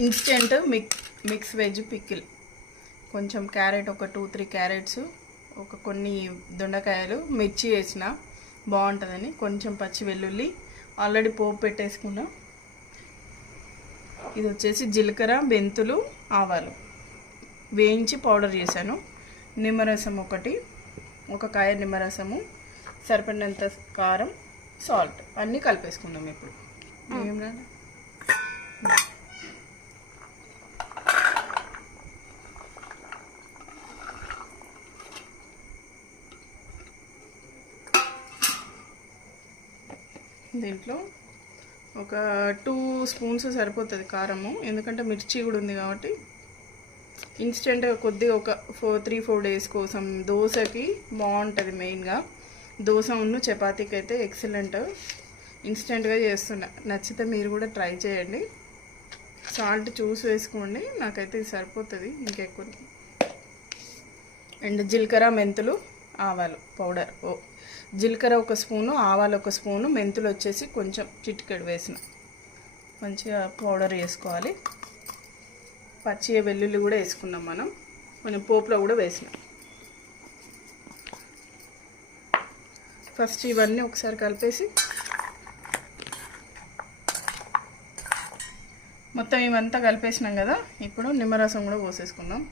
Instant mix veg pickle. కొంచెం carrot, ఒక 2-3 carrots, కొన్ని దొండకాయలు, మిర్చి వేసిన బాగుంటుందని, కొంచెం పచ్చి వెల్లుల్లి ఆల్రెడీ పోపు పెట్టేసుకున్నా. ఇది వచ్చేసి జీలకర్ర, మెంతులు, ఆవాలు వేయించి పౌడర్ చేశాను. నిమ్మరసం ఒక కాయ నిమ్మరసము, సరిపడినంత కారం, సాల్ట్ అన్నీ కలిపేసుకుందాం. ఇప్పుడు దీంట్లో ఒక 2 స్పూన్స్ సరిపోతుంది కారము, ఎందుకంటే మిర్చి కూడా ఉంది కాబట్టి. ఇన్స్టెంట్గా కొద్దిగా ఒక 3-4 డేస్ కోసం దోశకి బాగుంటుంది. మెయిన్గా దోశ ఉన్న చపాతీకి అయితే ఎక్సలెంట్. ఇన్స్టెంట్గా చేస్తున్నా, నచ్చితే మీరు కూడా ట్రై చేయండి. సాల్ట్ చూసి వేసుకోండి, నాకైతే ఇది సరిపోతుంది, ఇంకెక్కువ. అండ్ జీలకర్ర, మెంతులు, ఆవాలు పౌడర్. జీలకర్ర 1 స్పూను, ఆవాలు 1 స్పూను, మెంతులు వచ్చేసి కొంచెం చిటికెడు వేసిన. మంచిగా పౌడర్ వేసుకోవాలి. పచ్చి వెల్లుల్లి కూడా వేసుకున్నాం మనం, కొంచెం పోపులో కూడా వేసినాం. ఫస్ట్ ఇవన్నీ ఒకసారి కలిపేసి మొత్తం ఇవంతా కలిపేసినాం కదా. ఇప్పుడు నిమ్మరసం కూడా పోసేసుకుందాం.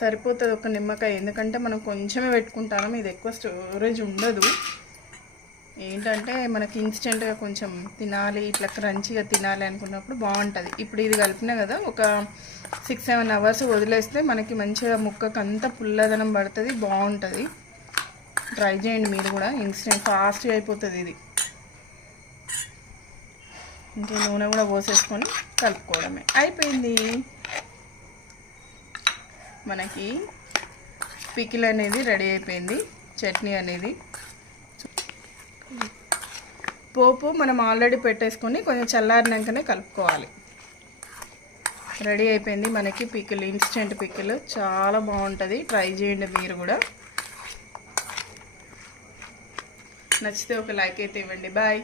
సరిపోతుంది ఒక నిమ్మకాయ, ఎందుకంటే మనం కొంచెమే పెట్టుకుంటాము, ఇది ఎక్కువ స్టోరేజ్ ఉండదు. ఏంటంటే మనకి ఇన్స్టెంట్గా కొంచెం తినాలి, ఇట్లా క్రంచీగా తినాలి అనుకున్నప్పుడు బాగుంటుంది. ఇప్పుడు ఇది కలిపినా కదా, ఒక 6-7 అవర్స్ వదిలేస్తే మనకి మంచిగా ముక్కకు అంతా పుల్లదనం పడుతుంది, బాగుంటుంది. ట్రై చేయండి మీరు కూడా, ఇన్స్టెంట్ ఫాస్ట్గా అయిపోతుంది ఇది. ఇంకే నూనె కూడా పోసేసుకొని కలుపుకోవడమే, అయిపోయింది. మనకి పికిల్ అనేది రెడీ అయిపోయింది. చట్నీ అనేది, పోపు మనం ఆల్రెడీ పెట్టేసుకొని కొంచెం చల్లారినాకనే కలుపుకోవాలి. రెడీ అయిపోయింది మనకి పికిల్, ఇన్స్టెంట్ పికిల్. చాలా బాగుంటుంది, ట్రై చేయండి మీరు కూడా. నచ్చితే ఒక లైక్ అయితే ఇవ్వండి. బాయ్.